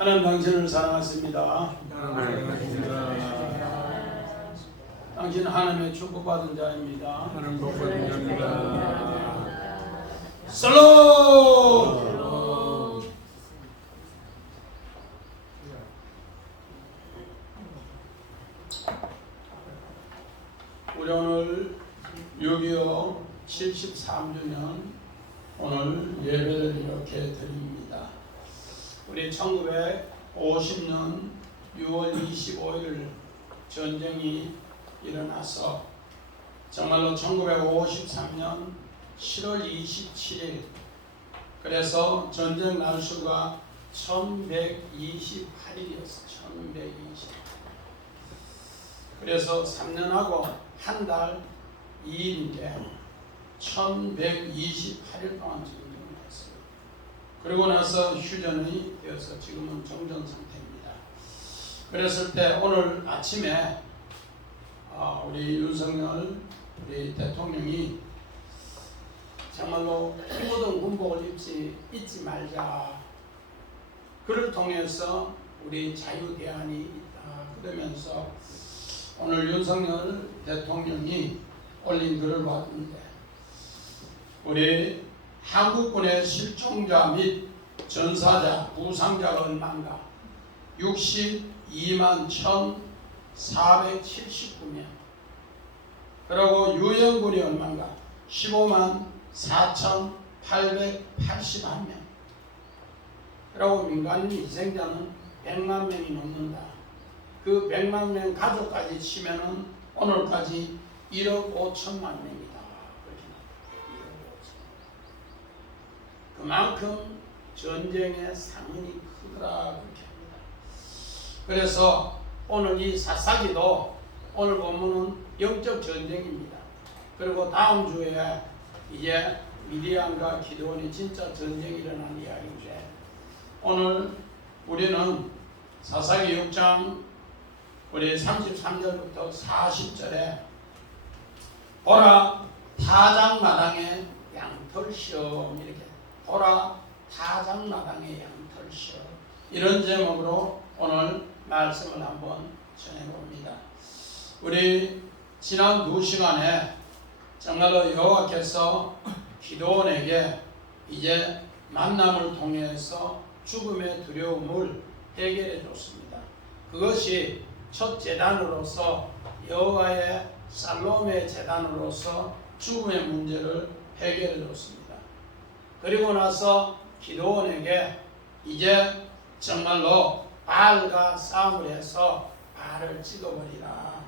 하나님 당신을 사랑하십니다. 당신은 하나님의 축복받은 자입니다. 하나님 복받은 자입니다. 슬로 우리 오늘 6.25 73주년 오늘 예배를 이렇게 드립니다. 우리 1950년 6월 25일 전쟁이 일어나서 정말로 1953년 7월 27일 그래서 전쟁 날수가 1128일이었어요. 1128일. 그래서 3년하고 한 달 2일인데 1128일 동안 전쟁을 했어요. 그리고 나서 휴전이 되어서 지금은 종전 상태입니다. 그랬을 때 오늘 아침에 우리 윤석열 우리 대통령이 정말로 피 묻은 군복을 잊지 말자. 그를 통해서 우리 자유대안이 있다. 그러면서 오늘 윤석열 대통령이 올린 글을 봤는데 우리 한국군의 실종자 및 전사자, 부상자가 얼마인가? 62만 1,479명. 그리고 유영군이 얼마인가? 15만 4,881명. 그리고 민간인 희생자는 100만 명이 넘는다. 그 100만 명 가족까지 치면은 오늘까지 1억 5천만 명이다. 그만큼 전쟁의 상흔이 크더라 그렇게 합니다. 그래서 오늘 이 사사기도 오늘 보면은 영적 전쟁입니다. 그리고 다음 주에 이제 미디안과 기드온이 진짜 전쟁이 일어난 이야기인데 오늘 우리는 사사기 6장 우리 33절부터 40절에 보라 타작마당에 양털시험 이렇게 보라 타작마당에 양털시험 이런 제목으로 오늘 말씀을 한번 전해봅니다. 우리 지난 2시간에 정말로 여호와께서 기드온에게 이제 만남을 통해서 죽음의 두려움을 해결해 줬습니다. 그것이 첫 제단으로서 여호와의 살롬의 제단으로서 죽음의 문제를 해결해 줬습니다. 그리고 나서 기드온에게 이제 정말로 바알과 싸움을 해서 바알을 찍어버리라.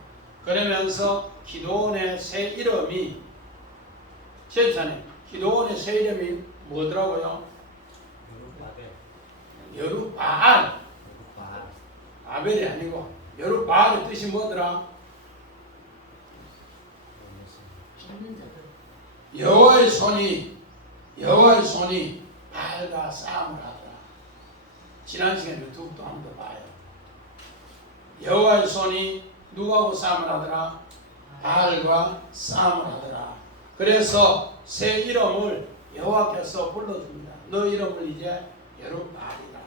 그러면서 기드온의 새 이름이 제자님 기드온의 새 이름이 뭐더라고요? 여룻바알. 아벨이 아니고 여룻바알의 뜻이 뭐더라? 여호와의 손이 바알과 싸움을 하더라. 지난 시간에 유튜브도 한번 더 봐요. 여호와의 손이 누구하고 싸움을 하더라? 바알과 싸움을 하더라. 그래서 새 이름을 여호와께서 불러줍니다. 너 이름을 이제 여룻바알이다.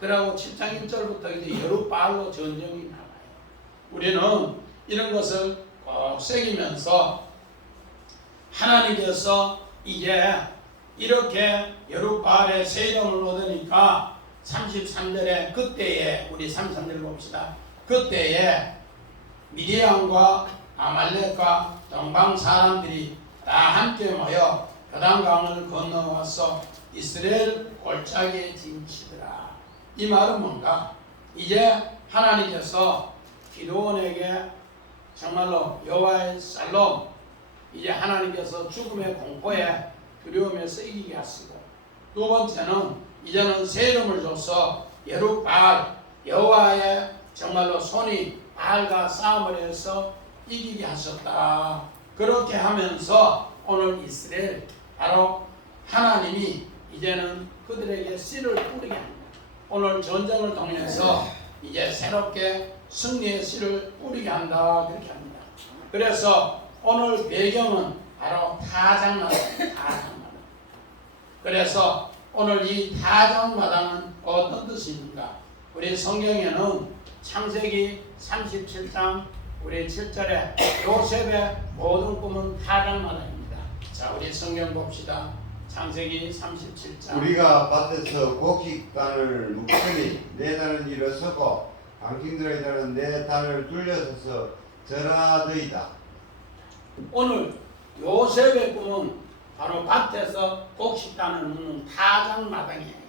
그리고 7장 1절부터 이제 여룻바알로 전쟁이 나와요. 우리는 이런 것을 꼭 새기면서 하나님께서 이제 이렇게 여룻바알의 새 이름을 얻으니까 33절에 그때에 우리 33절 봅시다. 그때에 미디안과 아말렉과 동방 사람들이 다 함께 모여 요단강을 건너와서 이스라엘 골짜기에 진치더라. 이 말은 뭔가? 이제 하나님께서 기드온에게 정말로 여호와의 살롬 이제 하나님께서 죽음의 공포에 두려움에서 이기게 하시고 두 번째는 이제는 새 이름을 줘서 여룻바알 여호와의 정말로 손이 바알과 싸움을 해서 이기게 하셨다. 그렇게 하면서 오늘 이스라엘 바로 하나님이 이제는 그들에게 씨를 뿌리게 합니다. 오늘 전쟁을 통해서 이제 새롭게 승리의 씨를 뿌리게 한다 그렇게 합니다. 그래서 오늘 배경은 바로 타작마당. 그래서 오늘 이 타작마당은 어떤 뜻이 있는가? 우리 성경에는 창세기 37장 우리 7절에 요셉의 모든 꿈은 타작마당입니다. 자, 우리 성경 봅시다. 창세기 37장. 우리가 밭에서 곡식단을 묶으니 내 단은 일어서고 당신들의 단은 내 단을 둘러서서 절하더이다. 오늘 요셉의 꿈은 바로 밭에서 곡식단을 묶는 타작마당이에요.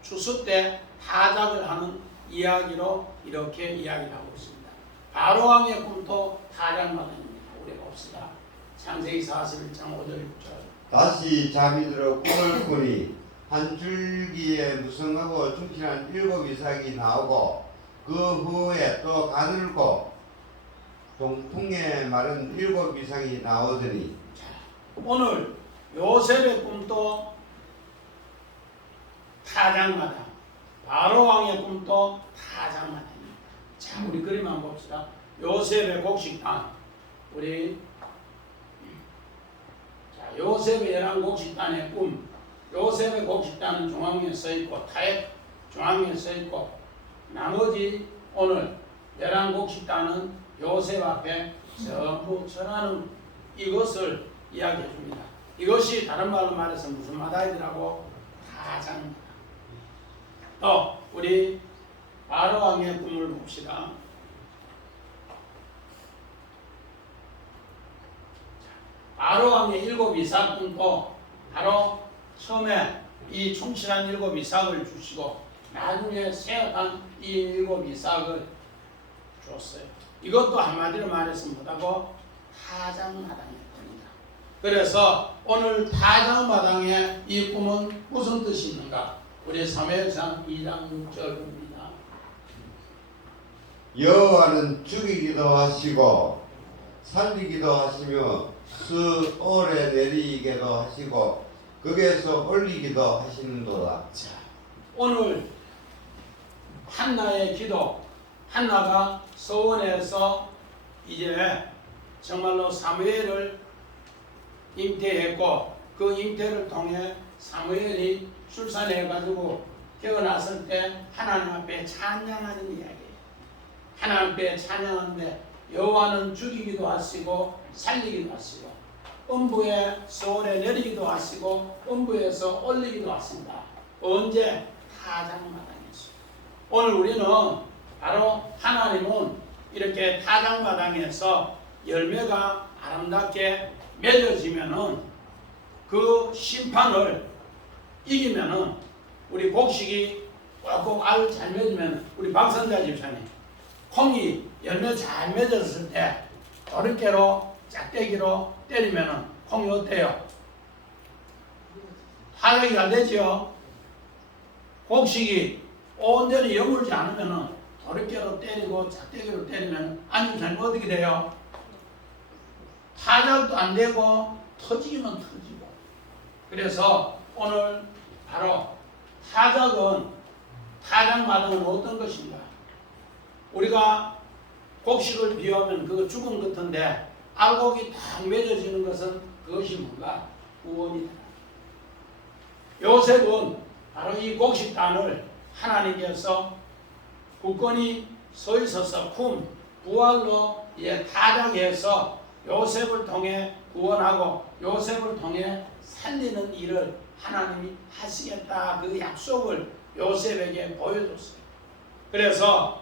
추수 때 타작을 하는 이야기로 이렇게 이야기를 하고 있습니다. 바로왕의 꿈도 타작마당입니다. 우리 봅시다. 창세기 41장 5절 6절. 다시 잠이 들어 꿈을 꾸니 한 줄기에 무성하고 충실한 7 이삭이 나오고 그 후에 또 가늘고 동풍에 마른 7 이삭이 나오더니. 오늘 요셉의 꿈도 타작마당, 바로왕의 꿈도 타작마당입니다. 자, 우리 그림 한번 봅시다. 요셉의 곡식단, 우리 요셉의 11곡식단의 꿈. 요셉의 곡식단은 중앙에 써있고 타액 중앙에 써있고, 나머지 오늘 11곡식단은 요셉 앞에 전부 전하는 이것을 이야기해 줍니다. 이것이 다른 말로 말해서 무슨 마당이라고? 타작마당. 또 우리 바로왕의 꿈을 봅시다. 바로왕의 7 이삭 꿈도 바로 처음에 이 충실한 7 이삭을 주시고 나중에 세어난 이 7 이삭을 줬어요. 이것도 한마디로 말해서 뭐라고? 타작마당일 겁니다. 그래서 오늘 타작마당의 이 꿈은 무슨 뜻이 있는가? 우리 사무엘상 2장 6절 봅니다. 여호와는 죽이기도 하시고 살리기도 하시며 수 오래 내리게도 하시고 극에서 올리기도 하시는도다. 자, 오늘 한나의 기도, 한나가 서원에서 이제 정말로 사무엘을 잉태했고 그 잉태를 통해 사무엘이 출산해가지고 태어났을 때 하나님 앞에 찬양하는 이야기예요. 하나님 앞에 찬양하는데 여호와는 죽이기도 하시고 살리기도 하시고 음부에 소원에 내리기도 하시고 음부에서 올리기도 하신다. 언제? 타작마당에서. 오늘 우리는 바로 하나님은 이렇게 타작마당에서 열매가 아름답게 맺어지면은 그 심판을 이기면은 우리 곡식이 꼭꼭 알 잘 맺으면 우리 박선자 집사님 콩이 열매 잘 맺었을 때 도르깨로 짝대기로 때리면은 콩이 어때요? 타작이 안 되죠. 곡식이 온전히 여물지 않으면은 도르깨로 때리고 짝대기로 때리면 아주 잘 어떻게 돼요? 타작도 안 되고 터지기만 터지고. 그래서 오늘 바로 타작마당은 어떤 것인가? 우리가 곡식을 비우면 그거 죽은 같은데 알곡이 딱 맺어지는 것은 그것이 뭔가? 구원이다. 요셉은 바로 이 곡식단을 하나님께서 굳건히 서 있어서 부활로 타작해서 요셉을 통해 구원하고 요셉을 통해 살리는 일을 하나님이 하시겠다, 그 약속을 요셉에게 보여줬어요. 그래서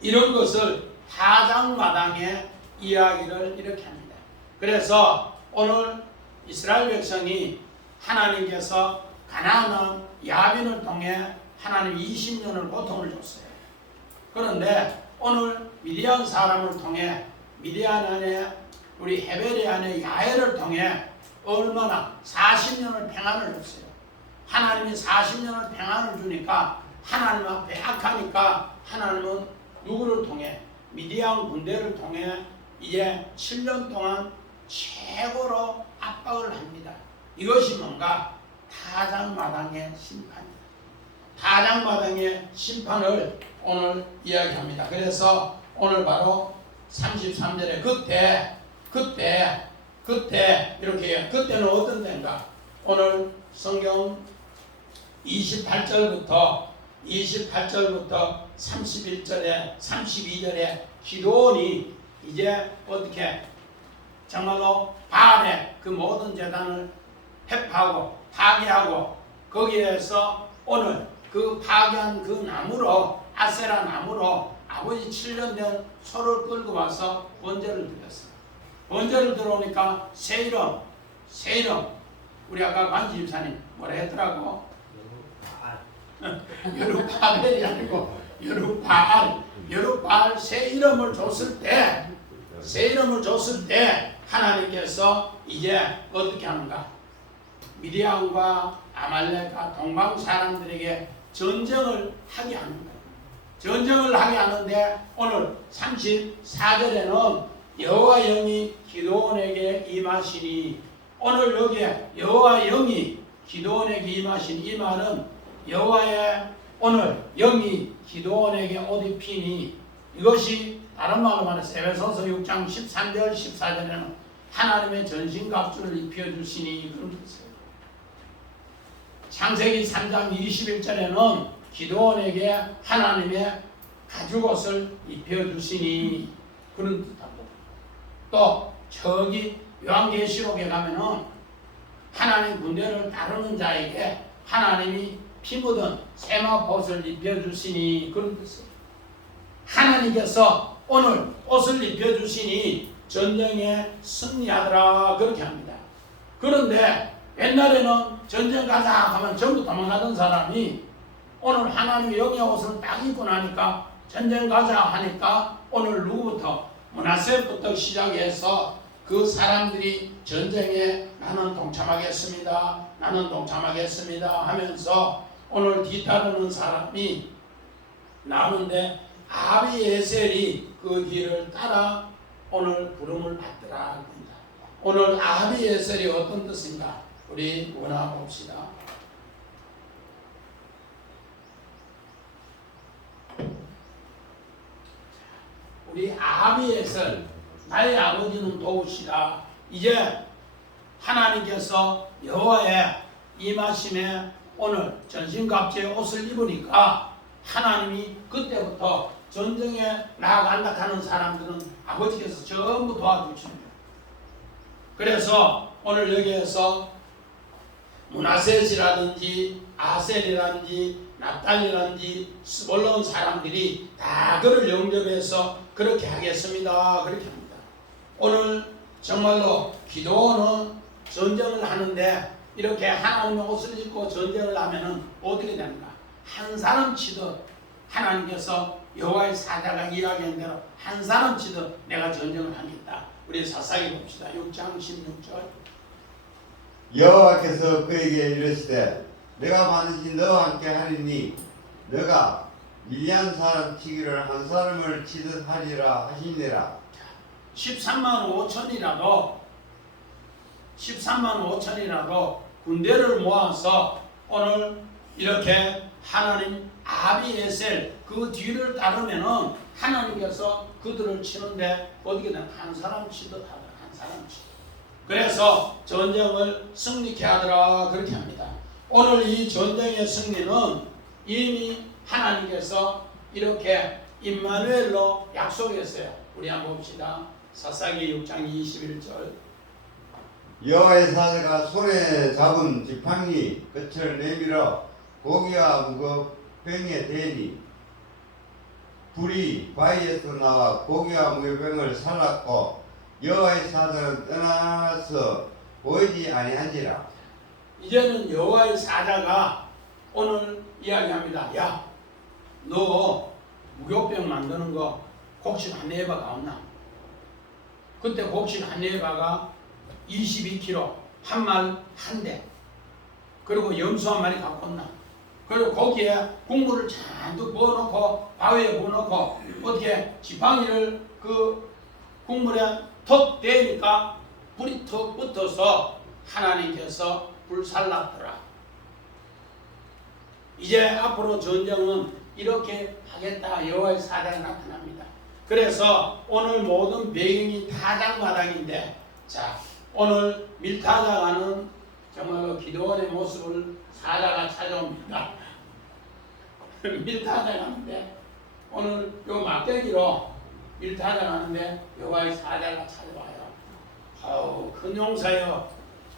이런 것을 타작마당의 이야기를 이렇게 합니다. 그래서 오늘 이스라엘 백성이 하나님께서 가나안 야빈을 통해 하나님 20년을 고통을 줬어요. 그런데 오늘 미디안 사람을 통해 미디안 안에 우리 헤베리 안에 야엘을 통해 얼마나 40년을 평안을 줬어요. 하나님이 40년을 평안을 주니까 하나님 앞에 악하니까 하나님은 누구를 통해? 미디안 군대를 통해 이제 7년 동안 최고로 압박을 합니다. 이것이 뭔가? 타작마당의 심판입니다. 타작마당의 심판을 오늘 이야기합니다. 그래서 오늘 바로 33절에 그때 이렇게 해요. 그때는 어떤 때인가? 오늘 성경 28절부터 28절부터 32절에 기도원이 이제 어떻게 정말로 바알의 그 모든 제단을 해파하고 파괴하고 거기에서 오늘 그 파괴한 그 나무로 아세라 나무로 아버지 7년 된 소를 끌고 와서 번제를 드렸어요. 번제를 들어오니까 새 이름 우리 아까 관지 집사님 뭐라 했더라고? 여룻바알이 아니고 여룻바알 새 이름을 줬을 때 하나님께서 이제 어떻게 하는가? 미디안과 아말렉과 동방 사람들에게 전쟁을 하게 하는 거예요. 전쟁을 하게 하는데 오늘 34절에는 여호와 영이 기드온에게 임하시니, 오늘 여기에 여호와 영이 기드온에게 임하신 이 말은 여호와의 오늘 영이 기드온에게 옷 입히니, 이것이 다른 말로 말해서 에베소서 6장 13절 14절에는 하나님의 전신갑주를 입혀주시니 그런 뜻이에요. 창세기 3장 21절에는 기드온에게 하나님의 가죽옷을 입혀주시니 그런 뜻합니다. 또 저기 요한계시록에 가면은 하나님 군대를 다루는 자에게 하나님이 피 묻은 세마포옷을 입혀주시니 그런 뜻이에요. 하나님께서 오늘 옷을 입혀주시니 전쟁에 승리하더라 그렇게 합니다. 그런데 옛날에는 전쟁 가자 하면 전부 도망가던 사람이 오늘 하나님의 영의 옷을 딱 입고 나니까 전쟁 가자 하니까 오늘 누구부터 므낫세부터 시작해서 그 사람들이 전쟁에 나는 동참하겠습니다 하면서 오늘 뒤따르는 사람이 나오는데 아비에셀이 그 길을 따라 오늘 부름을 받더라 합니다. 오늘 아비에셀이 어떤 뜻인가? 우리 원화 봅시다. 우리 아비에셀, 나의 아버지는 도우시라. 이제 하나님께서 여호와의 임하심에 오늘 전신갑주의 옷을 입으니까 하나님이 그때부터 전쟁에 나아간다 하는 사람들은 아버지께서 전부 도와주십니다. 그래서 오늘 여기에서 므낫셋이라든지 아셀이라든지 납달리라든지 스불론 사람들이 다 그를 영접해서 그렇게 하겠습니다 그렇게 합니다. 오늘 정말로 기도는 전쟁을 하는데 이렇게 하나님의 옷을 입고 전쟁을 하면은 어떻게 됩니까? 한 사람 치듯 하나님께서 여호와의 사자가 이야기한 대로 한 사람 치듯 내가 전쟁을 하겠다. 우리 사사기 봅시다. 6장 16절. 여호와께서 그에게 이르시되 내가 반드시 너와 함께 하리니 너가 밀리안 사람 치기를 한 사람을 치듯 하리라 하시니라. 13만 5천이라도 군대를 모아서 오늘 이렇게 하나님 아비에셀 그 뒤를 따르면은 하나님께서 그들을 치는데 어떻게 되나 한 사람 치듯 하더라. 한 사람 치듯. 그래서 전쟁을 승리케 하더라 그렇게 합니다. 오늘 이 전쟁의 승리는 이미 하나님께서 이렇게 임마누엘로 약속했어요. 우리 한번 봅시다. 사사기 6장 21절. 여호와의 사자가 손에 잡은 지팡이 끝을 내밀어 고기와 무교병에 대니 불이 바위에서 나와 고기와 무교병을 살랐고 여호와의 사자는 떠나서 보이지 아니한지라. 이제는 여호와의 사자가 오늘 이야기합니다. 야, 너 무교병 만드는 거 곡식 한 네바가 없나? 그때 곡식 한 네바가 22kg 한 말 한 대, 그리고 염소 한 마리 갖고 온나? 그리고 거기에 국물을 잔뜩 부어놓고 바위에 부어놓고 어떻게 지팡이를 그 국물에 턱 대니까 불이 턱 붙어서 하나님께서 불살랐더라. 이제 앞으로 전쟁은 이렇게 하겠다. 여호와의 사자가 나타납니다. 그래서 오늘 모든 배경이 타작마당인데, 자, 오늘 밀타작하는 정말로 기도원의 모습을 사자가 찾아옵니다. 밀타작하는데 오늘 요 막대기로 밀타작하는데 여호와의 사자가 찾아와요. 아우 큰 용사여,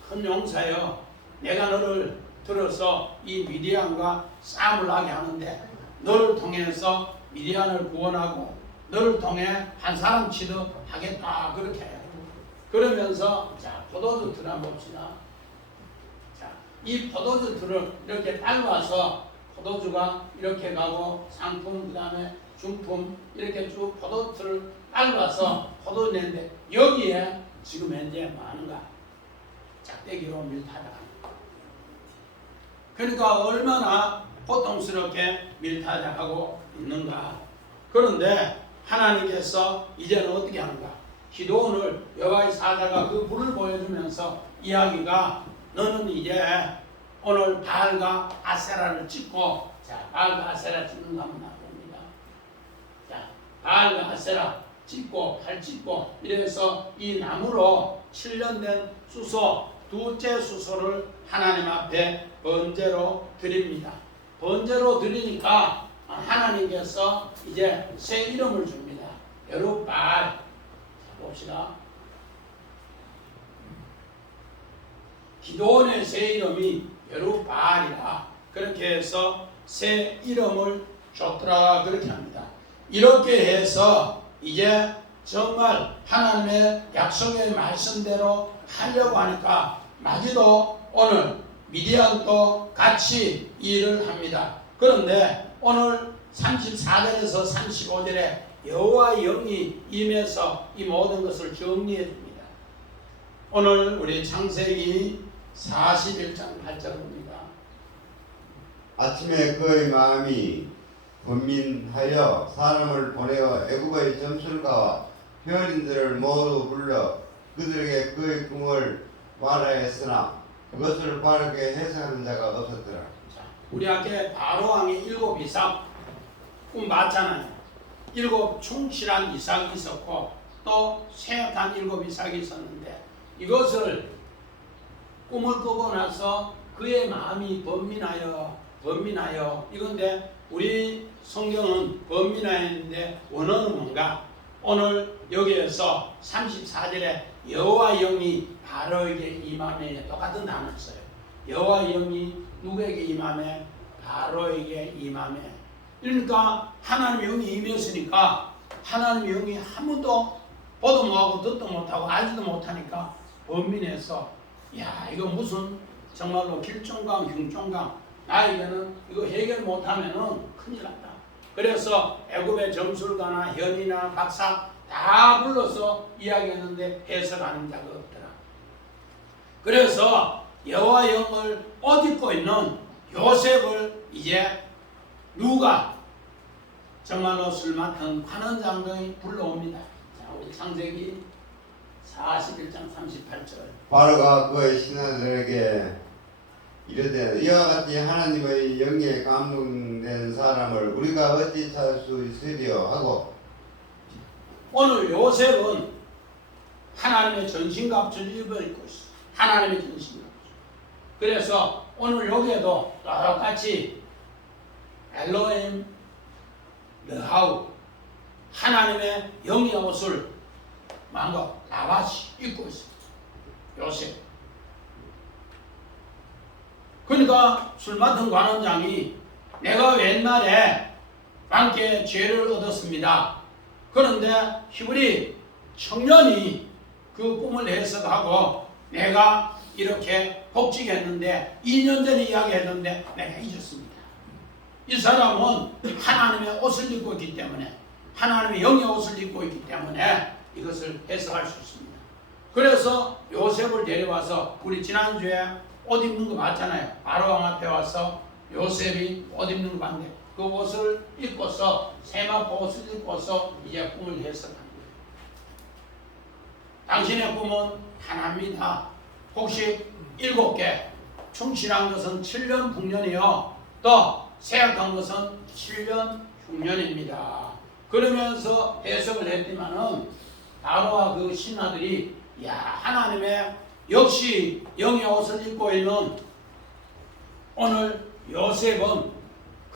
큰 용사여, 내가 너를 들어서 이 미디안과 싸움을 하게 하는데 너를 통해서 미디안을 구원하고 너를 통해 한 사람 취득하겠다 그렇게 해요. 그러면서 자 포도주 틀 한번 봅시다. 자, 이 포도주 틀을 이렇게 밟아서 포도주가 이렇게 가고 상품 그다음에 중품 이렇게 쭉 포도주를 밟아서 포도주 내는데 여기에 지금 현재 많은가 짝대기로 밀타작합니다. 그러니까 얼마나 고통스럽게 밀타작하고 있는가. 그런데 하나님께서 이제는 어떻게 하는가? 기도원을 여호와의 사자가 그 불을 보여주면서 이야기가 너는 이제 오늘 바알과 아세라를 찍고 자 바알과 아세라 찍는 거 한번 나봅니다. 자 바알과 아세라 찍고 팔 찍고 이래서 이 나무로 7년 된 수소 두째 수소를 하나님 앞에 번제로 드립니다. 번제로 드리니까 하나님께서 이제 새 이름을 줍니다. 여룻바알. 봅시다. 기도원의 새 이름이 여룻바알이라 그렇게 해서 새 이름을 줬더라 그렇게 합니다. 이렇게 해서 이제 정말 하나님의 약속의 말씀대로 하려고 하니까 마지도 오늘 미디안도 같이 일을 합니다. 그런데 오늘 34절에서 35절에 여호와 영이 임해서 이 모든 것을 정리해 줍니다. 오늘 우리 창세기 41장 8절입니다. 아침에 그의 마음이 번민하여 사람을 보내어 애굽의 점술가와 회원인들을 모두 불러 그들에게 그의 꿈을 말하였으나 그것을 바르게 해석하는 자가 없었더라. 자, 우리 앞에 바로 왕의 7 이삭 꿈 봤잖아요. 7 충실한 이삭이 있었고 또 쇠약한 7 이삭이 있었는데 이것을 꿈을 꾸고 나서 그의 마음이 번민하여 이건데 우리 성경은 번민하였는데 원어는 뭔가? 오늘 여기에서 34절에 여호와 영이 바로에게 임함에 똑같은 단어를 써요. 여호와 영이 누구에게 임함에? 바로에게 임함에. 그러니까 하나님의 영이 임했으니까 하나님의 영이 한 번도 보도 못하고 듣도 못하고 알지도 못하니까 번민해서 야 이거 무슨 정말로 길종강 흉종강 나에게는 이거 해결 못하면은 큰일 났다. 그래서 애굽의 점술가나 현이나 박사 다 불러서 이야기했는데 해석하는 자가 없더라. 그래서 여호와 영을 옷 입고 있는 요셉을 이제 누가 정말로 술 맡은 관원장들이 불러옵니다. 자, 우리 창세기 41장 38절. 바로가 그의 신하들에게 이르되 이와 같이 하나님의 영에 감동된 사람을 우리가 어찌 찾을 수 있으리요 하고 오늘 요셉은 하나님의 전신갑주를 입고 있어. 하나님의 전신갑주. 그래서 오늘 여기에도 똑같이 엘로임 르하우 하나님의 영의 옷을 망고 나같이 입고 있어. 요셉. 그러니까 술 맡은 관원장이 내가 옛날에 왕께 죄를 얻었습니다. 그런데 히브리 청년이 그 꿈을 해석하고 내가 이렇게 복직했는데 2년 전에 이야기했는데 내가 잊었습니다. 이 사람은 하나님의 옷을 입고 있기 때문에 하나님의 영의 옷을 입고 있기 때문에 이것을 해석할 수 있습니다. 그래서 요셉을 데려와서 우리 지난주에 옷 입는 거 봤잖아요. 바로왕 앞에 와서 요셉이 옷 입는 거 봤는데 그 옷을 입고서 세마포 옷을 입고서 이제 꿈을 해석합니다. 당신의 꿈은 하나입니다. 혹시 7개 충실한 것은 7년 풍년이요 또 세약한 것은 7년 흉년입니다. 그러면서 해석을 했지만은 바로와 그 신하들이 야 하나님의 역시 영의 옷을 입고 있는 오늘 요셉은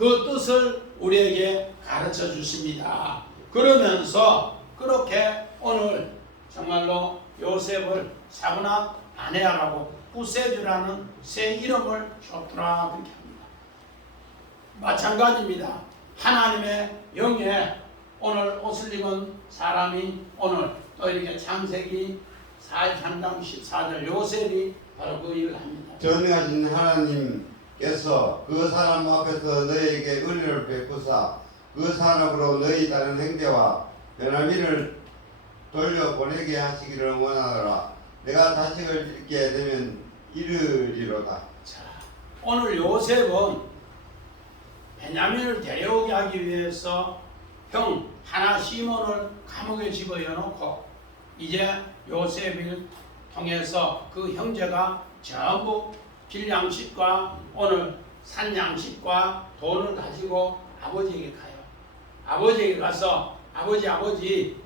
그 뜻을 우리에게 가르쳐 주십니다. 그러면서 그렇게 오늘 정말로 요셉을 사분함 아내야라고 부세주라는 새 이름을 줬더라 그렇게 합니다. 마찬가지입니다. 하나님의 영에 오늘 옷을 입은 사람이 오늘 또 이렇게 창세기 43장 14절 요셉이 바로 그 일을 합니다. 전능하신 하나님께서 그 사람 앞에서 너희에게 은혜를 베푸사 그 사람으로 너희 다른 형제와 베냐민을 돌려보내게 하시기를 원하노라. 내가 자식을 잃게 되면 이르리로다. 자, 오늘 요셉은 베냐민을 데려오게 하기 위해서 형 하나 시몬을 감옥에 집어넣고 이제 요셉을 통해서 그 형제가 전부 길양식과 오늘 산양식과 돈을 가지고 아버지에게 가요. 아버지에게 가서 아버지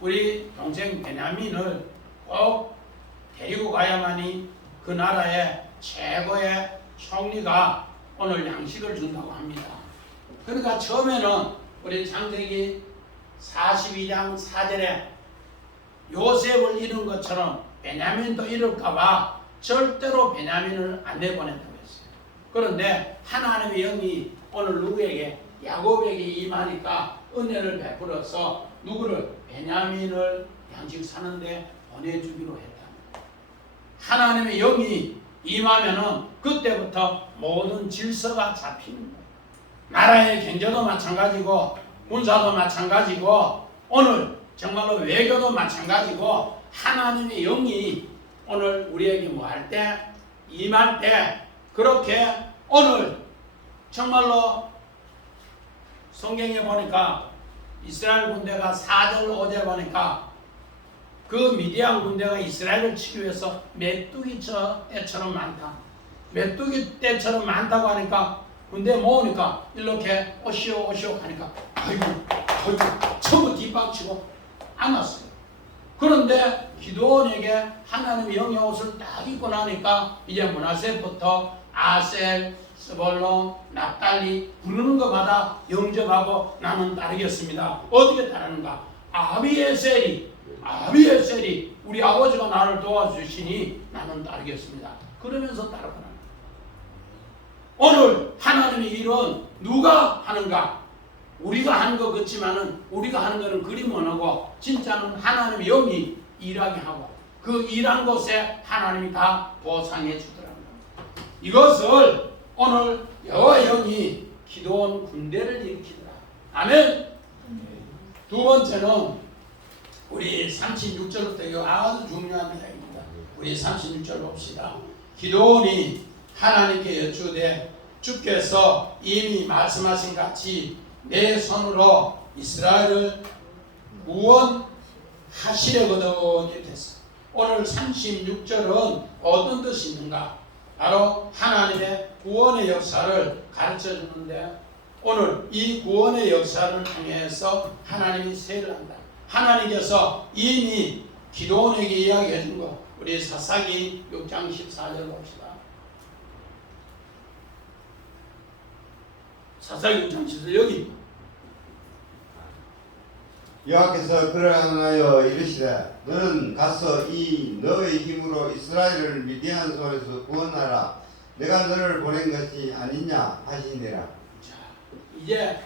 우리 동생 베냐민을 꼭 데리고 가야만이 그 나라의 최고의 총리가 오늘 양식을 준다고 합니다. 그러니까 처음에는 우리 창세기 42장 4절에 요셉을 잃은 것처럼 베냐민도 잃을까봐 절대로 베냐민을 안 내보낸다고 했어요. 그런데 하나님의 영이 오늘 누구에게 야곱에게 임하니까 은혜를 베풀어서 누구를 베냐민을 양식 사는데 보내주기로 했다. 하나님의 영이 임하면은 그때부터 모든 질서가 잡히는 거예요. 나라의 경제도 마찬가지고 군사도 마찬가지고 오늘 정말로 외교도 마찬가지고 하나님의 영이 오늘 우리에게 뭐 할 때 임할 때 그렇게 오늘 정말로 성경에 보니까 이스라엘 군대가 4절 5절 보니까 그 미디안 군대가 이스라엘을 치기 위해서 메뚜기 떼처럼 많다. 메뚜기 떼처럼 많다고 하니까 군대 모으니까 이렇게 오시오 하니까 아이고 전부 뒷박치고 안 왔어요. 그런데 기드온에게 하나님의 영의 옷을 딱 입고 나니까 이제 므낫세부터 아셀, 스볼론, 납달리 부르는 것마다 영접하고 나는 따르겠습니다. 어떻게 따르는가? 아비에셀이 우리 아버지가 나를 도와주시니 나는 따르겠습니다. 그러면서 따르거나. 오늘 하나님의 일은 누가 하는가? 우리가 하는 것 같지만은 우리가 하는 것은 그림은 하고 진짜는 하나님의 영이 일하게 하고 그 일한 곳에 하나님이 다 보상해 주더라고요. 이것을 오늘 여호와 영이 기드온 군대를 일으키더라. 아멘. 두 번째는 우리 36절부터 이거 아주 중요한 이야기입니다. 우리 36절 봅시다. 기드온이 하나님께 여쭈되 주께서 이미 말씀하신 같이 내 손으로 이스라엘을 구원하시려거든 됐어. 오늘 36절은 어떤 뜻이 있는가? 바로 하나님의 구원의 역사를 가르쳐 주는데 오늘 이 구원의 역사를 통해서 하나님이 세를 한다. 하나님께서 이미 기드온에게 이야기해 준 거 우리 사사기 6장 14절 봅시다. 사사기 6장 14절 여기 여호와께서 그를 하나여 이르시되 너는 가서 이 너의 힘으로 이스라엘을 미디안 손에서 구원하라. 내가 너를 보낸 것이 아니냐 하시니라. 자, 이제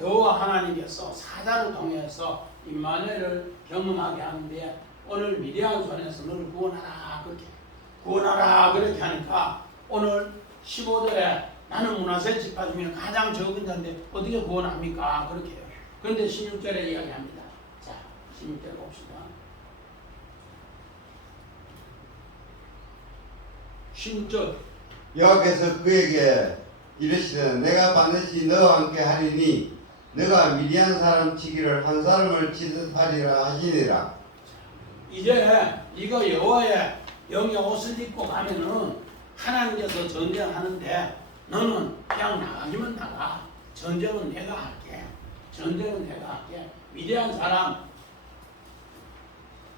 여호와 하나님께서 사자를 통해서 임마누엘을 경험하게 하는데 오늘 미디안 손에서 너를 구원하라 그렇게 하니까 오늘 15절에 나는 므낫세 지파 중에 가장 적은 자인데 어떻게 구원합니까? 그렇게 해요. 그런데 16절에 이야기합니다. 자, 16절 봅시다. 16절 여호와께서 그에게 이르시되 내가 반드시 너와 함께 하리니 너가 미디안 사람 치기를 한 사람을 치듯 하리라 하시니라. 이제 이거 여호와의 영의 옷을 입고 가면은 하나님께서 전쟁하는데 너는 그냥 나가기만 나가. 전쟁은 내가 할게. 미디안 사람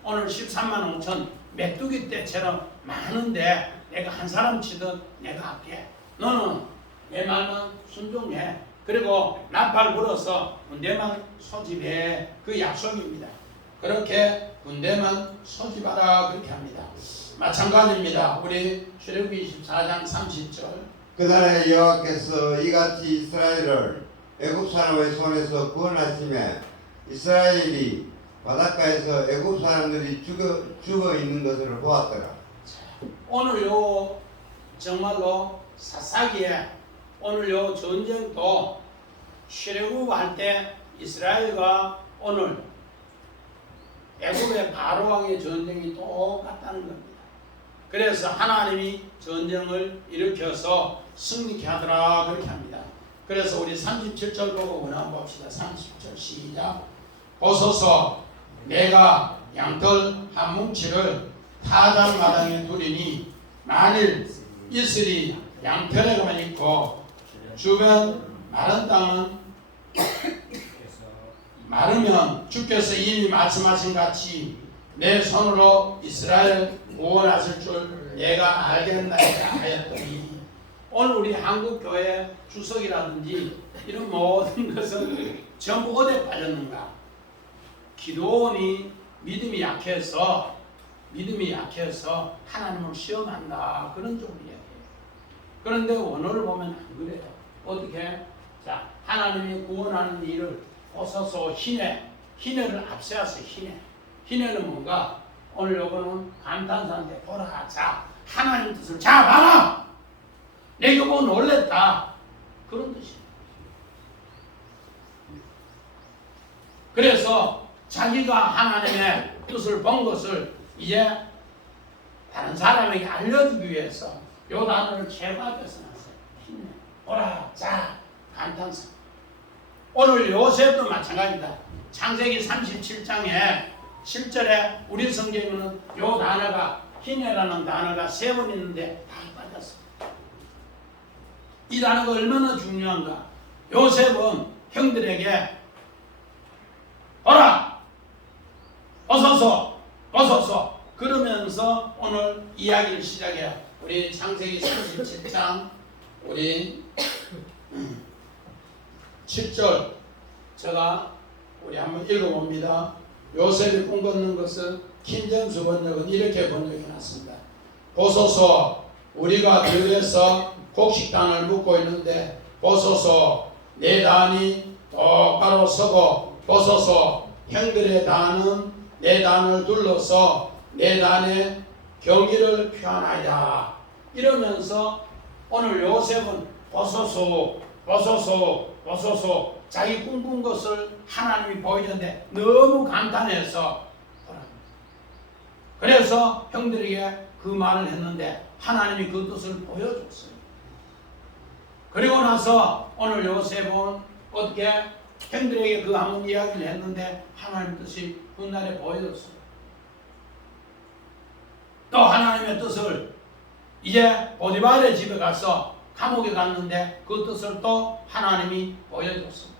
오늘 13만 5천 메뚜기 떼처럼 많은데 내가 한 사람 치듯 내가 할게. 너는 내 말만 순종해. 그리고 나팔 불어서 군대만 소집해. 그 약속입니다. 그렇게 군대만 소집하라 그렇게 합니다. 마찬가지입니다. 우리 출애굽기 24장 30절. 그날에 여호와께서 이같이 이스라엘을 애굽 사람의 손에서 구원하시매 이스라엘이 바닷가에서 애굽 사람들이 죽어 있는 것을 보았더라. 오늘 요 정말로 사사기에 오늘 요 전쟁도 출애굽 할 때 이스라엘과 오늘 애굽의 바로 왕의 전쟁이 똑같다는 겁니다. 그래서 하나님이 전쟁을 일으켜서 승리케 하더라 그렇게 합니다. 그래서 우리 37절 보고 원한 봅시다. 30절 시작. 보소서 내가 양털 한 뭉치를 타작마당에 두리니 만일 이슬이 양털에만 있고 주변 마른 땅은 마르면 주께서 이미 말씀하신 같이 내 손으로 이스라엘 구원하실 줄 내가 알겠나이다 하였더니 오늘 우리 한국교회 주석이라든지 이런 모든 것은 전부 어디에 빠졌는가? 기도원이 믿음이 약해서 하나님을 시험한다 그런 쪽으로 이야기해요. 그런데 오늘을 보면 안 그래요. 어떻게? 자, 하나님이 구원하는 일을 어서서 희내를 앞세워서 희내는 뭔가? 오늘 요거는 감탄사인데 보라 자 하나님 뜻을 자 봐라 내가 보고 놀랬다 그런 뜻이에요. 그래서 자기가 하나님의 뜻을 본 것을 이제 다른 사람에게 알려주기 위해서 요 단어를 최고 앞에서 놨어요. 힘내 보라 자 감탄사. 오늘 요셉도 마찬가지입니다. 창세기 37장에 7절에 우리 성경에는 요 단어가 희내라는 단어가 3번 있는데 다 빠졌어요. 이 단어가 얼마나 중요한가. 요셉은 형들에게 보라 어서서 그러면서 오늘 이야기를 시작해요. 우리 창세기 37장 우리 7절 우리 한번 읽어봅니다. 요셉이 꿈꿨는 것은 킹잼스 번역은 이렇게 번역해놨습니다. 보소서 우리가 들에서 곡식단을 묶고 있는데 보소서 내 단이 똑바로 서고 보소서 형들의 단은 내 단을 둘러서 내 단의 경의를 표현하자. 이러면서 오늘 요셉은 보소서 자기 꿈꾼 것을 하나님이 보여줬는데 너무 감탄해서 그래서 형들에게 그 말을 했는데 하나님이 그 뜻을 보여줬어요. 그리고 나서 오늘 요셉은 어떻게 형들에게 그 한번 이야기를 했는데 하나님 뜻이 훗날에 보여줬어요. 또 하나님의 뜻을 이제 보디발의 집에 가서 감옥에 갔는데 그 뜻을 또 하나님이 보여줬습니다.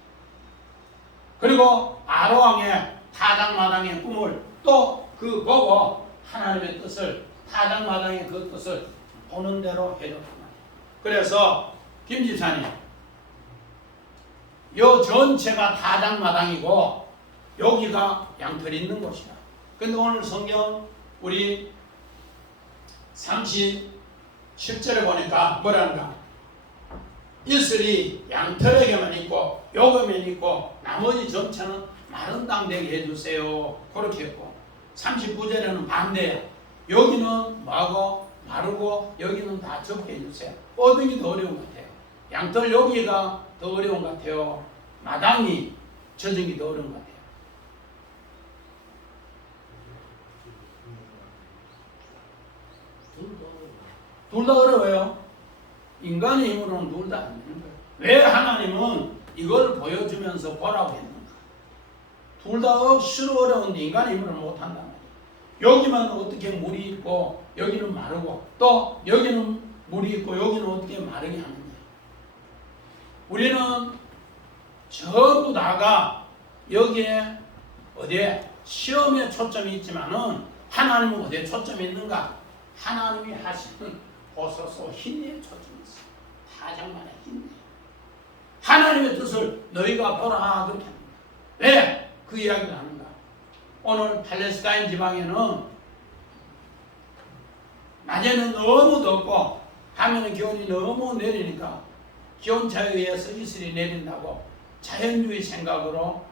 그리고 아로왕의 타작마당의 꿈을 또 그 보고 하나님의 뜻을 타작마당의 그 뜻을 보는 대로 해줬단 말이에요. 그래서 김지사님 요 전체가 타작마당이고 여기가 양털이 있는 곳이다. 근데 오늘 성경 우리 37절에 보니까 뭐라는가? 이슬이 양털에게만 있고 요금에만 있고 나머지 전체는 마른 땅 되게 해주세요. 그렇게 했고 39절에는 반대야. 여기는 뭐하고 마르고 여기는 다 적게 해주세요. 어떤 게 더 어려운 것 같아요? 양털 여기가 더 어려운 것 같아요. 마당이 젖은 게 더 어려운 것 같아요. 둘 다 어려워요. 인간의 힘으로는 둘 다 안 되는 거예요. 왜 하나님은 이걸 보여주면서 보라고 했는가? 둘 다 억수로 어려운데 인간의 힘으로는 못한단 말이에요. 여기만 어떻게 물이 있고 여기는 마르고 또 여기는 물이 있고 여기는 어떻게 마르게 하느냐. 우리는 전부 다가 여기에 어디에 시험에 초점이 있지만은 하나님은 어디에 초점이 있는가? 하나님이 하시는 보소서 힘에 초점이 있어요. 타작마다 힘내. 하나님의 뜻을 너희가 보라 그렇게 합니다. 왜 그 이야기를 하는가? 오늘 팔레스타인 지방에는 낮에는 너무 덥고 밤에는 기온이 너무 내리니까 기온차에 의해서 이슬이 내린다고 자연주의 생각으로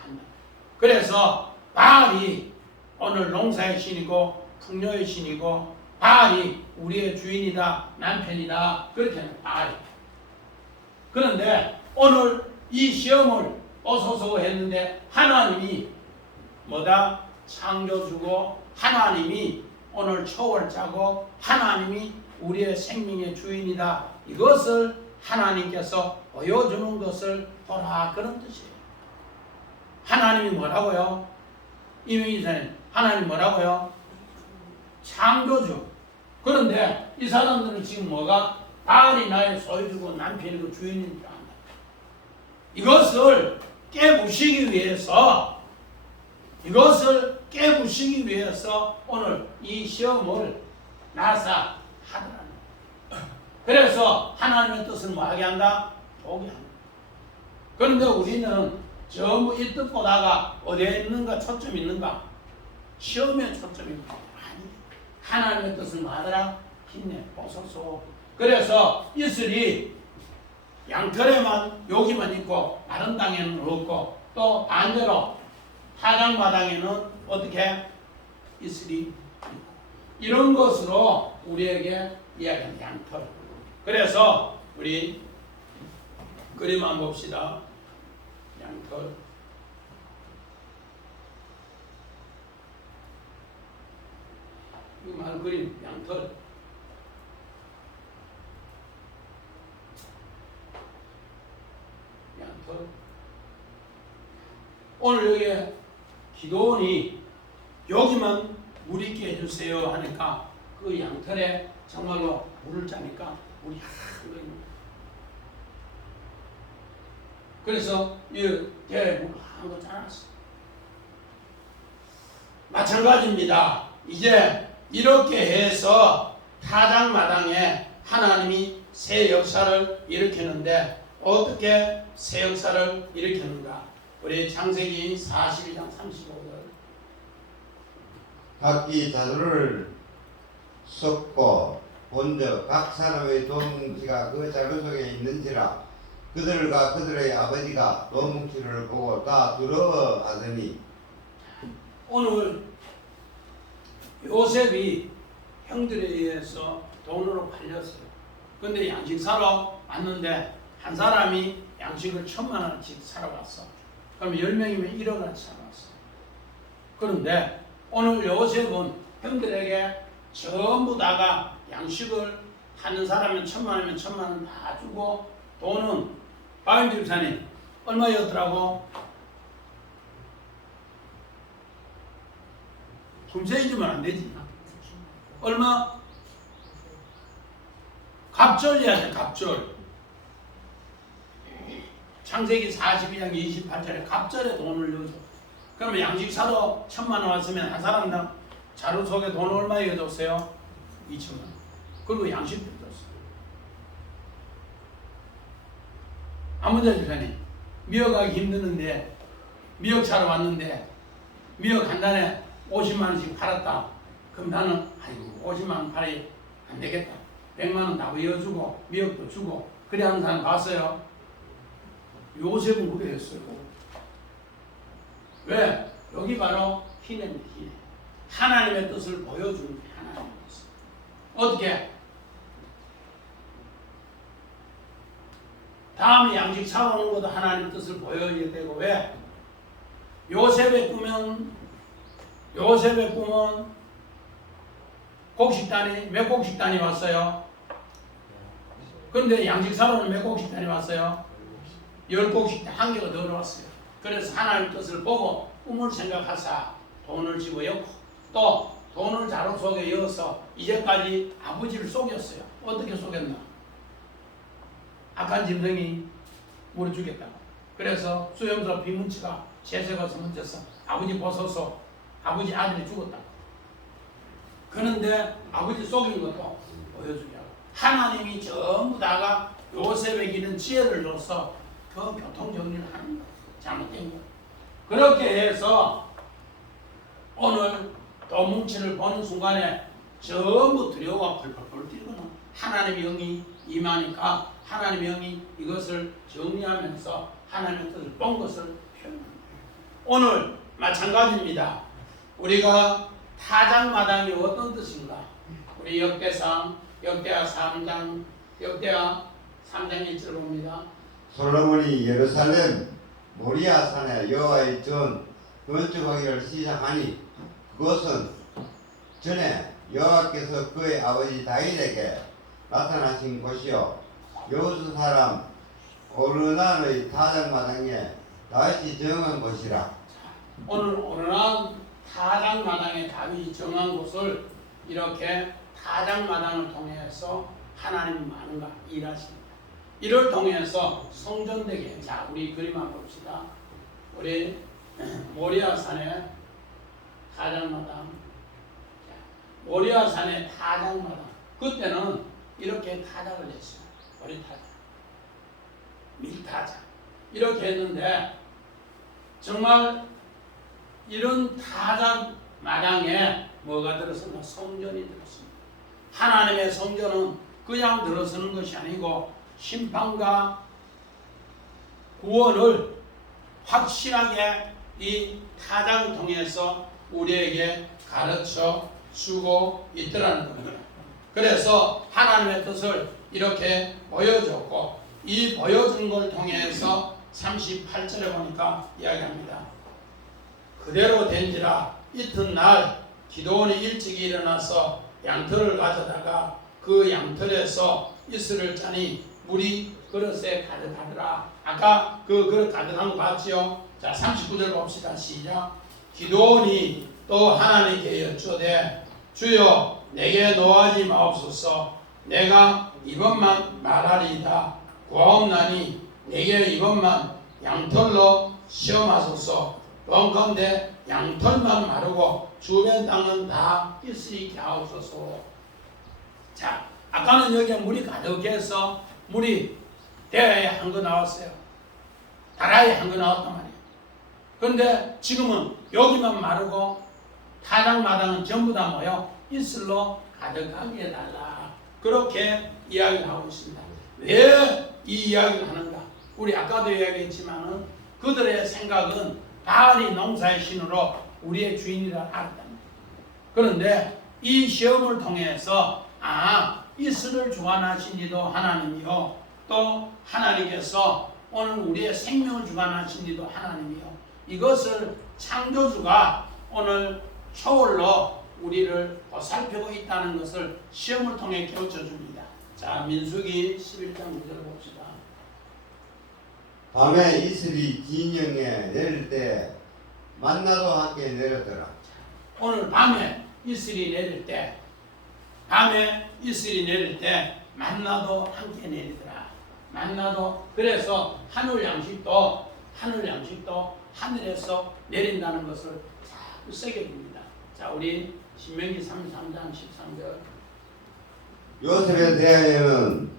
한다. 그래서 바알이 오늘 농사의 신이고 풍요의 신이고 바알이 우리의 주인이다, 남편이다, 그렇게 하는 바알이. 그런데 오늘 이 시험을 어서서 했는데 하나님이 뭐다? 창조주고 하나님이 오늘 초월자고 하나님이 우리의 생명의 주인이다. 이것을 하나님께서 보여주는 것을 보라, 그런 뜻이에요. 하나님이 뭐라고요? 이명희사님, 하나님 뭐라고요? 창조주. 그런데 이 사람들은 지금 뭐가? 바알이 나의 소유주고 남편이고 주인인 줄 안다. 이것을 깨부시기 위해서, 오늘 이 시험을 나사 하더라는 거예요. 그래서 하나님의 뜻을 뭐하게 한다? 보게 한다. 그런데 우리는 전부 이 뜻 보다가 어디에 있는가? 초점이 있는가? 시험에 초점이 있는가? 아니, 하나님의 뜻을 뭐하더라? 힘내 보소서. 그래서 이슬이 양털에만 여기만 있고 다른 땅에는 없고, 또 반대로 타작마당에는 어떻게 이슬이 있고, 이런 것으로 우리에게 이야기하는 양털. 그래서 우리 그림 한번 봅시다. 양털. 이거 말 그림 양털. 오늘 여기 기도원이 여기만 물 있게 해주세요 하니까 그 양털에 정말로 물을 짜니까 물이 한거 있는. 그래서 이 대에 물 한거 짜놨어. 마찬가지입니다. 이제 이렇게 해서 타작마당에 하나님이 새 역사를 일으키는데 어떻게 새 역사를 일으켰는가? 우리 창세기 42장 35절. 각기 자루를 섞고 본즉 각 사람의 도뭉치가 그 자루 속에 있는지라 그들과 그들의 아버지가 도뭉치를 보고 다 두려워하더니. 오늘 요셉이 형들에 의해서 돈으로 팔렸어요. 근데 양식 사러 왔는데 한 사람이 양식을 1,000,000원씩 사러 갔어. 그러면 10명이면 1억원씩 사러 왔어. 그런데 오늘 요셉은 형들에게 전부 다가 양식을 하는 사람은 1,000,000원이면 1,000,000원 다 주고, 돈은 바울 집사님 얼마였더라고? 금세이지면 안 되지. 얼마? 갑절이야 돼. 갑절. 창세기 42장 28절에 갑절에 돈을 넣어줘. 그러면 양식 사러 1,000,000원 왔으면 한 사람당 자루 속에 돈 얼마 넣어줬어요? 2,000,000원. 그리고 양식도 줬어요. 아무데 집사님 미역하기 힘드는데 미역 사러 왔는데 미역 한 단에 50만원씩 팔았다. 그럼 나는 아이고 50만원 팔이 안 되겠다. 100만원 다 이어주고 미역도 주고 그래 하는 사람 봤어요? 요셉은 그렇게 했어요. 왜? 여기 바로 희내입니다. 희내. 하나님의 뜻을 보여주는 게 하나님의 뜻. 어떻게? 다음에 양식 사오는 것도 하나님의 뜻을 보여야 되고. 왜? 요셉의 꿈은 곡식단이 몇 곡식단이 왔어요? 그런데 양식 사러는 몇 곡식단이 왔어요? 10곡식단 한 개가 더 들어왔어요. 그래서 하나님의 뜻을 보고 꿈을 생각하사 돈을 집어넣고 또 돈을 자루 속에 넣어서 이제까지 아버지를 속였어요. 어떻게 속였나? 악한 짐승이 물을 주겠다. 그래서 수염소 비문치가 채색어서 문져서 아버지 벗어서 아버지 아들이 죽었다. 그런데 아버지 속인 것도 보여주려고 하나님이 전부 다가 요셉에게는 지혜를 줘서 그 교통 정리를 하는 거예요. 잘못된 거. 그렇게 해서 오늘 또 뭉치를 보는 순간에 전부 두려워가 펄펄펄 뛰거나 하나님의 영이 임하니까 하나님의 영이 이것을 정리하면서 하나님의 뜻을 본 것을 표현합니다. 오늘 마찬가지입니다. 우리가 타작마당이 어떤 뜻인가? 우리 역대하 3장 1절 봅니다. 솔로몬이 예루살렘 모리아 산에 여호와의 전 건축하기를 시작하니 그것은 전에 여호와께서 그의 아버지 다윗에게 나타나신 곳이요 여호수 사람 오르난의 타작마당에 다윗이 정한 곳이라. 오늘 오르난 타작마당에 다윗이 정한 곳을 이렇게 타작마당을 통해서 하나님이 많은가 일하십니다. 이를 통해서 성전되게, 자 우리 그림 한번 봅시다. 우리 모리아산의 타작마당, 모리아산의 타작마당, 그때는 이렇게 타작을 했어요. 머리 타작, 밀타작 이렇게 했는데 정말 이런 타작 마당에 뭐가 들었습니까? 성전이 들었습니다. 하나님의 성전은 그냥 들어서는 것이 아니고 심판과 구원을 확실하게 이 타작을 통해서 우리에게 가르쳐 주고 있더라는 겁니다. 그래서 하나님의 뜻을 이렇게 보여줬고 이 보여준 걸 통해서 38절에 보니까 이야기합니다. 그대로 된지라 이튿날 기드온이 일찍 일어나서 양털을 가져다가 그 양털에서 이슬을 짜니 물이 그릇에 가득하더라. 아까 그 그릇 가득한 거 봤지요? 자 39절 봅시다. 시작. 기드온이 또 하나님께 여쭈되 주여 내게 노하지 마옵소서. 내가 이번만 말하리이다. 구하옵나니 내게 이번만 양털로 시험하소서. 원컨대 양털만 마르고 주변 땅은 다 이슬이 있게 하옵소서. 자, 아까는 여기에 물이 가득해서 물이 대야에 한 거 나왔어요. 다라에 한 거 나왔단 말이에요. 그런데 지금은 여기만 마르고 타작마당은 전부 다 뭐요? 이슬로 가득하게 해달라. 그렇게 이야기를 하고 있습니다. 왜 이 이야기를 하는가? 우리 아까도 이야기했지만은 그들의 생각은 바알이 농사의 신으로 우리의 주인이라 알았답니다. 그런데 이 시험을 통해서 이슬을 주관하신 이도 하나님이요 또 하나님께서 오늘 우리의 생명을 주관하신 이도 하나님이요 이것을 창조주가 오늘 초월로 우리를 보살피고 있다는 것을 시험을 통해 깨우쳐 줍니다. 자 민수기 11장 9절 봅시다. 밤에 이슬이 진영에 내릴 때 만나도 함께 내렸더라. 오늘 밤에 이슬이 내릴 때 만나도 함께 내리더라. 만나도 그래서 하늘 양식도 하늘에서 내린다는 것을 자꾸 새겨줍니다. 자 우리 신명기 33장 13절. 요셉에 대하여는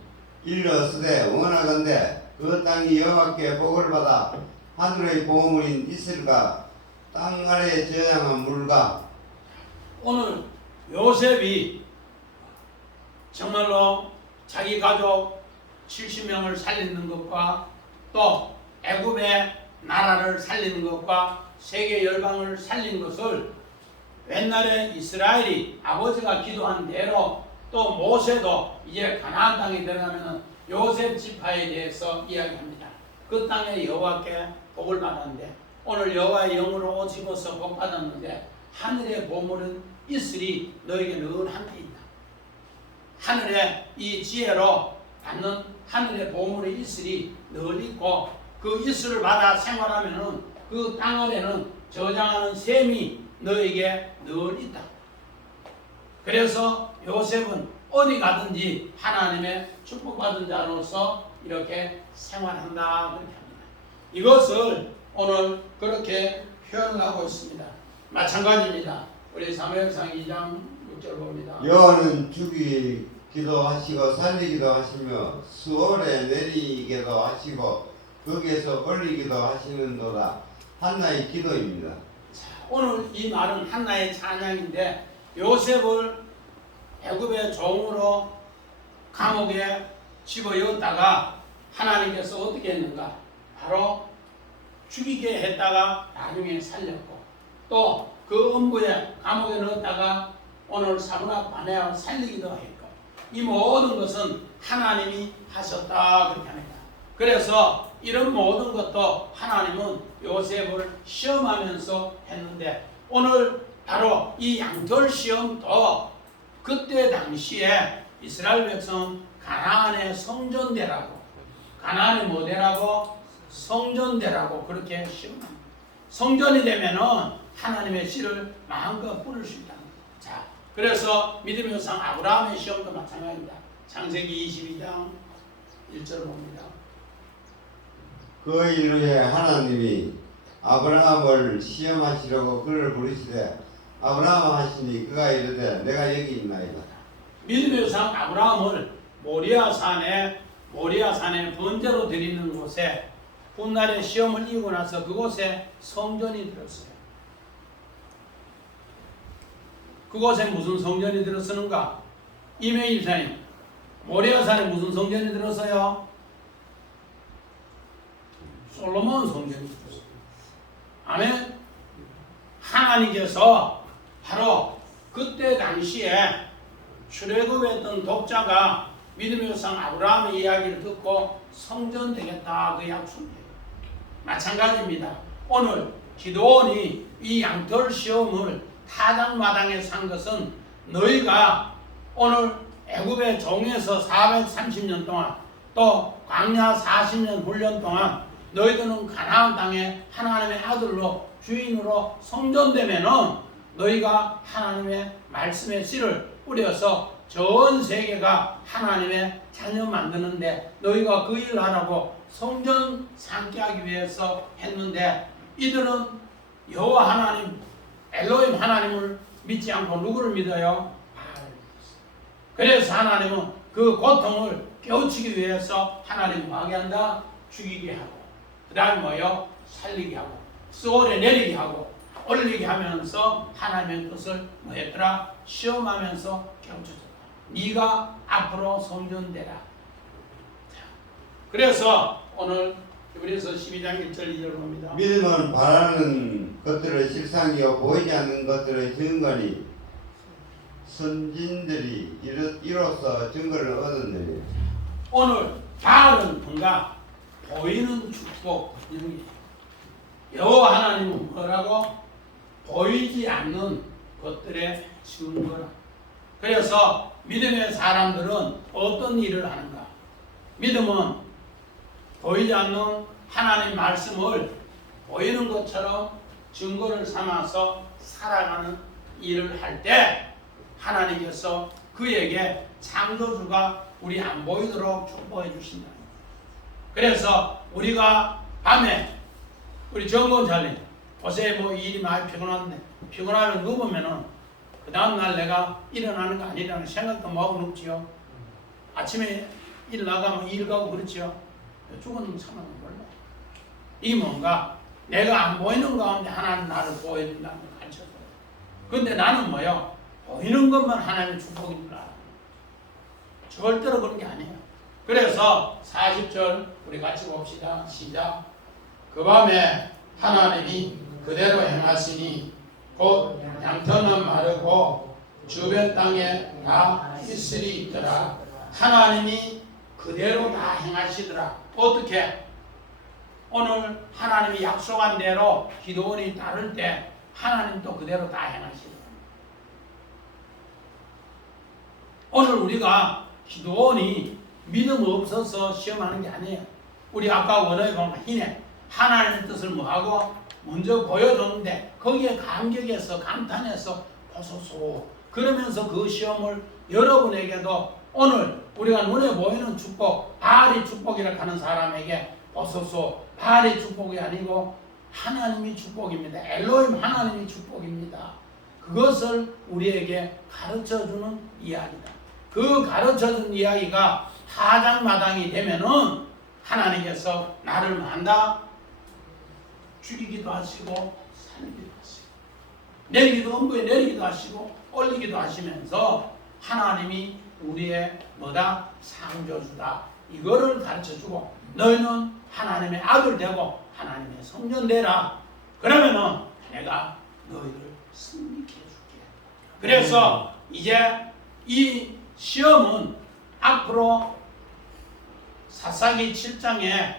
일러스되 원하건대 그 땅이 여호와께 복을 받아 하늘의 보물인 이슬과 땅 아래에 저장한 물과. 오늘 요셉이 정말로 자기 가족 70명을 살리는 것과 또 애굽의 나라를 살리는 것과 세계 열방을 살린 것을 옛날에 이스라엘이 아버지가 기도한 대로 또 모세도 이제 가나안 땅에 들어가면 요셉 지파에 대해서 이야기합니다. 그 땅에 여호와께 복을 받았는데 오늘 여호와의 영으로 옷 입어서 복 받았는데 하늘의 보물은 이슬이 너에게 늘 함께 있다. 하늘의 이 지혜로 받는 하늘의 보물의 이슬이 늘 있고 그 이슬을 받아 생활하면은 그 땅 아래는 저장하는 셈이 너에게 늘 있다. 그래서 요셉은 어디 가든지 하나님의 축복받은 자로서 이렇게 생활한다 그렇게 합니다. 이것을 오늘 그렇게 표현을 하고 있습니다. 마찬가지입니다. 우리 사무엘상 2장 6절 봅니다. 여호와는 죽이 기도하시고 살리기도 하시며 수월에 내리기도 하시고 거기에서 올리기도 하시는도다. 한나의 기도입니다. 오늘 이 말은 한나의 찬양인데 요셉을 애굽의 종으로 감옥에 집어넣었다가 하나님께서 어떻게 했는가? 바로 죽이게 했다가 나중에 살렸고 또 그 음부에 감옥에 넣었다가 오늘 사문학 반해하고 살리기도 했고 이 모든 것은 하나님이 하셨다 그렇게 합니다. 그래서 이런 모든 것도 하나님은 요셉을 시험하면서 했는데 오늘 바로 이 양돌 시험도 그때 당시에 이스라엘 백성은 가나안의 성전대라고 가나안의 뭐대라고 성전대라고 그렇게 시험합니다. 성전이 되면은 하나님의 씨를 마음껏 뿌릴 수 있다는 거예요. 자, 그래서 믿음의 조상 아브라함의 시험도 마찬가지입니다. 창세기 22장 1절을 봅니다. 그 이후에 하나님이 아브라함을 시험하시려고 그를 부르시되 아브라함 하시니 그가 이르되 내가 여기 있나이다. 믿음의 조상 아브라함을 모리아산에 번제로 드리는 곳에 훗날에 시험을 이기고 나서 그곳에 성전이 들었어요. 그곳에 무슨 성전이 들었는가? 이메일 집사님, 모리아산에 무슨 성전이 들었어요? 솔로몬 성전이 들었어요. 아멘. 하나님께서 바로 그때 당시에 출애굽했던 독자가 믿음의 조상 아브라함의 이야기를 듣고 성전 되겠다 그 약속이에요. 마찬가지입니다. 오늘 기도원이 이 양털 시험을 타당마당에 산 것은 너희가 오늘 애굽의 종에서 430년 동안 또 광야 40년 훈련 동안 너희들은 가나안 땅에 하나님의 아들로 주인으로 성전되면은 너희가 하나님의 말씀의 씨를 뿌려서 전 세계가 하나님의 자녀 만드는데 너희가 그 일을 하라고 성전 삼게 하기 위해서 했는데 이들은 여호와 하나님 엘로힘 하나님을 믿지 않고 누구를 믿어요? 그래서 하나님은 그 고통을 깨우치기 위해서 하나님 뭐하게 한다? 죽이게 하고 그 다음에 뭐요? 살리게 하고 수월에 내리게 하고 올리게 하면서 하나님의 뜻을 뭐 했더라? 시험하면서 깨우쳐줬다. 네가 앞으로 성전되라. 그래서 오늘 히브리서 12장 1절 2절을 봅니다. 믿음은 바라는 것들의 실상이요 보이지 않는 것들의 증거니 선진들이 이로써 증거를 얻었느니. 오늘 바알은 뭔가 보이는 축복 이런 게 여호와 하나님은 뭐라고? 보이지 않는 것들에 지은 거라. 그래서 믿음의 사람들은 어떤 일을 하는가? 믿음은 보이지 않는 하나님 말씀을 보이는 것처럼 증거를 삼아서 살아가는 일을 할 때 하나님께서 그에게 창조주가 우리 안 보이도록 축복해 주신다. 그래서 우리가 밤에 우리 정권자님 어제 뭐 일이 많이 피곤한데 피곤하면 누우면은 그 다음날 내가 일어나는 거 아니라는 생각도 뭐하고 눕지요. 아침에 일 나가면 일 가고 그렇지요. 죽은 사람은 몰라. 이게 뭔가 내가 안 보이는 가운데 하나님 나를 보여준다는 걸 가르쳐줘요. 근데 나는 뭐요? 보이는 것만 하나님의 축복인 줄 알아. 절대로 그런 게 아니에요. 그래서 40절 우리 같이 봅시다. 시작. 그 밤에 하나님이 그대로 행하시니 곧 양터는 마르고 주변 땅에 다 이슬이 있더라. 하나님이 그대로 다 행하시더라. 어떻게? 오늘 하나님이 약속한 대로 기도원이 따를 때 하나님도 그대로 다 행하시더라. 오늘 우리가 기도원이 믿음 없어서 시험하는 게 아니에요. 우리 아까 원어에 보면 희네 하나님의 뜻을 뭐하고 먼저 보여줬는데 거기에 감격해서 감탄해서 보소서 그러면서 그 시험을 여러분에게도 오늘 우리가 눈에 보이는 축복 바알이 축복이라 하는 사람에게 보소서 바알이 축복이 아니고 하나님이 축복입니다. 엘로힘 하나님이 축복입니다. 그것을 우리에게 가르쳐주는 이야기다. 그 가르쳐준 이야기가 타작마당이 되면은 하나님께서 나를 만다 죽이기도 하시고 살리기도 하시고 내리기도 엄부에 내리기도 하시고 올리기도 하시면서 하나님이 우리의 뭐다 상조주다 이거를 가르쳐주고 너희는 하나님의 아들 되고 하나님의 성전 되라. 그러면은 내가 너희를 승리케 해줄게. 그래서 이제 이 시험은 앞으로 사사기 7장에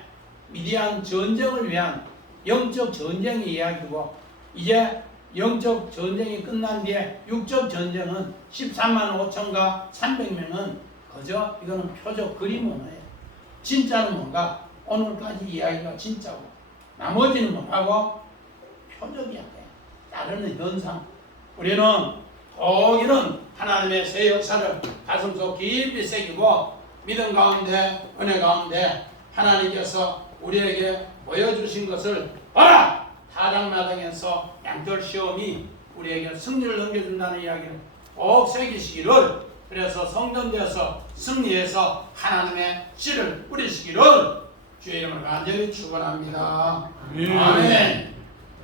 미디안 전쟁을 위한 영적 전쟁의 이야기고 이제 영적 전쟁이 끝난 뒤에 육적 전쟁은 13만 5천과 300명은 그저 이거는 표적 그림은 뭐예요? 진짜는 뭔가? 오늘까지 이야기가 진짜고 나머지는 뭐라고? 표적이야. 따르는 현상. 우리는 독일은 하나님의 새 역사를 가슴속 깊이 새기고 믿음 가운데 은혜 가운데 하나님께서 우리에게 보여주신 것을 봐라! 타작마당에서 양절 시험이 우리에게 승리를 넘겨준다는 이야기를 꼭 새기시기를 그래서 성전되어서 승리해서 하나님의 씨를 뿌리시기를 주의 이름으로 간절히 축원합니다. 아멘.